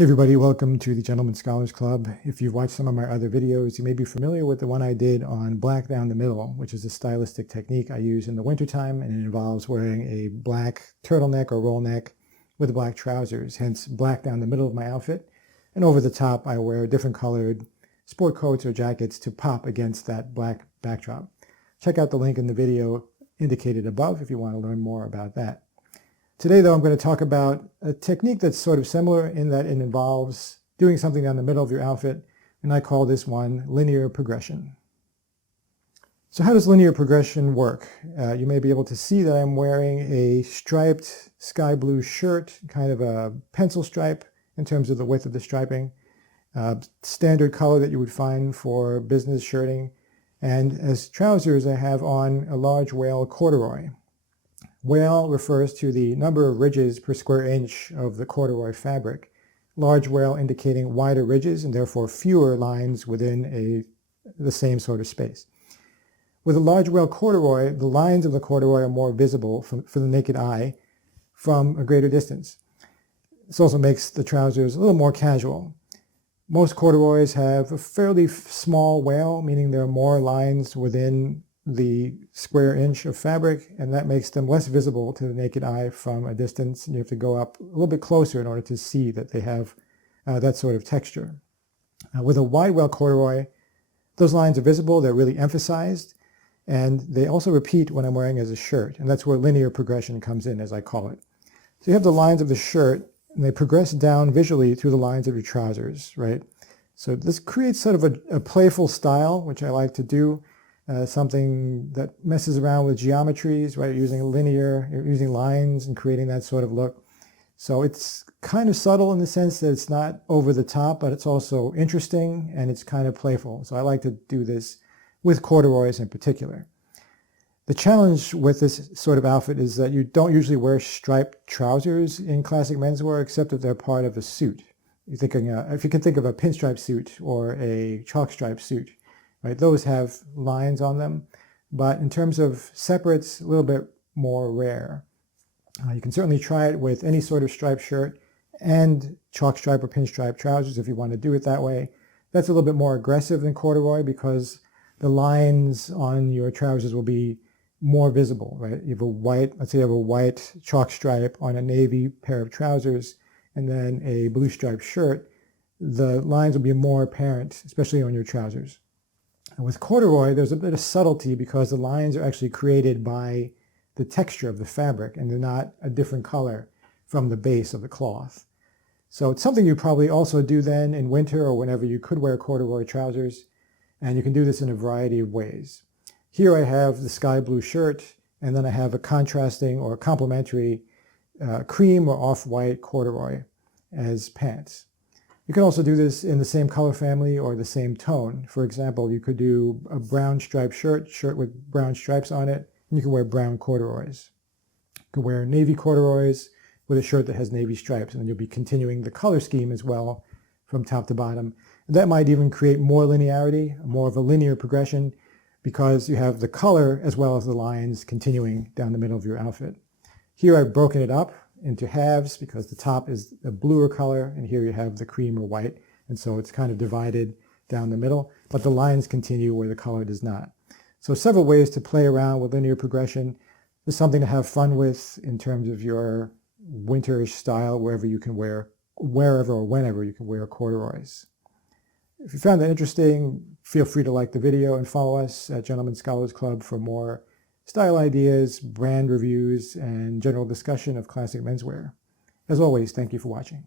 Hey everybody, welcome to the Gentleman Scholars Club. If you've watched some of my other videos, you may be familiar with the one I did on black down the middle, which is a stylistic technique I use in the wintertime, and it involves wearing a black turtleneck or roll neck with black trousers, hence black down the middle of my outfit. And over the top, I wear different colored sport coats or jackets to pop against that black backdrop. Check out the link in the video indicated above if you want to learn more about that. Today, though, I'm going to talk about a technique that's sort of similar in that it involves doing something down the middle of your outfit, and I call this one linear progression. So how does linear progression work? You may be able to see that I'm wearing a striped sky blue shirt, kind of a pencil stripe in terms of the width of the striping, standard color that you would find for business shirting, and as trousers I have on a large wale corduroy. Wale refers to the number of ridges per square inch of the corduroy fabric. Large wale indicating wider ridges and therefore fewer lines within the same sort of space. With a large wale corduroy, the lines of the corduroy are more visible for the naked eye from a greater distance. This also makes the trousers a little more casual. Most corduroys have a fairly small wale, meaning there are more lines within the square inch of fabric, and that makes them less visible to the naked eye from a distance. You have to go up a little bit closer in order to see that they have that sort of texture. With a wide wale corduroy, those lines are visible, they're really emphasized, and they also repeat when I'm wearing as a shirt, and that's where linear progression comes in, as I call it. So you have the lines of the shirt, and they progress down visually through the lines of your trousers, right? So this creates sort of a playful style, which I like to do. Something that messes around with geometries, right? You're using lines and creating that sort of look. So it's kind of subtle in the sense that it's not over the top, but it's also interesting and it's kind of playful. So I like to do this with corduroys in particular. The challenge with this sort of outfit is that you don't usually wear striped trousers in classic menswear, except if they're part of a suit. If you can think of a pinstripe suit or a chalk stripe suit. Right, those have lines on them, but in terms of separates, a little bit more rare. You can certainly try it with any sort of striped shirt and chalk stripe or pinstripe trousers if you want to do it that way. That's a little bit more aggressive than corduroy because the lines on your trousers will be more visible, right? You have let's say you have a white chalk stripe on a navy pair of trousers and then a blue striped shirt. The lines will be more apparent, especially on your trousers. With corduroy, there's a bit of subtlety because the lines are actually created by the texture of the fabric and they're not a different color from the base of the cloth. So it's something you probably also do then in winter or whenever you could wear corduroy trousers, and you can do this in a variety of ways. Here I have the sky blue shirt, and then I have a contrasting or complementary cream or off-white corduroy as pants. You can also do this in the same color family or the same tone. For example, you could do a brown striped shirt with brown stripes on it, and you can wear brown corduroys. You can wear navy corduroys with a shirt that has navy stripes, and then you'll be continuing the color scheme as well from top to bottom. And that might even create more linearity, more of a linear progression, because you have the color as well as the lines continuing down the middle of your outfit. Here I've broken it up into halves because the top is a bluer color and here you have the cream or white, and so it's kind of divided down the middle, but the lines continue where the color does not. So several ways to play around with linear progression. There's something to have fun with in terms of your winterish style wherever or whenever you can wear corduroys. If you found that interesting, feel free to like the video and follow us at Gentleman Scholars Club for more style ideas, brand reviews, and general discussion of classic menswear. As always, thank you for watching.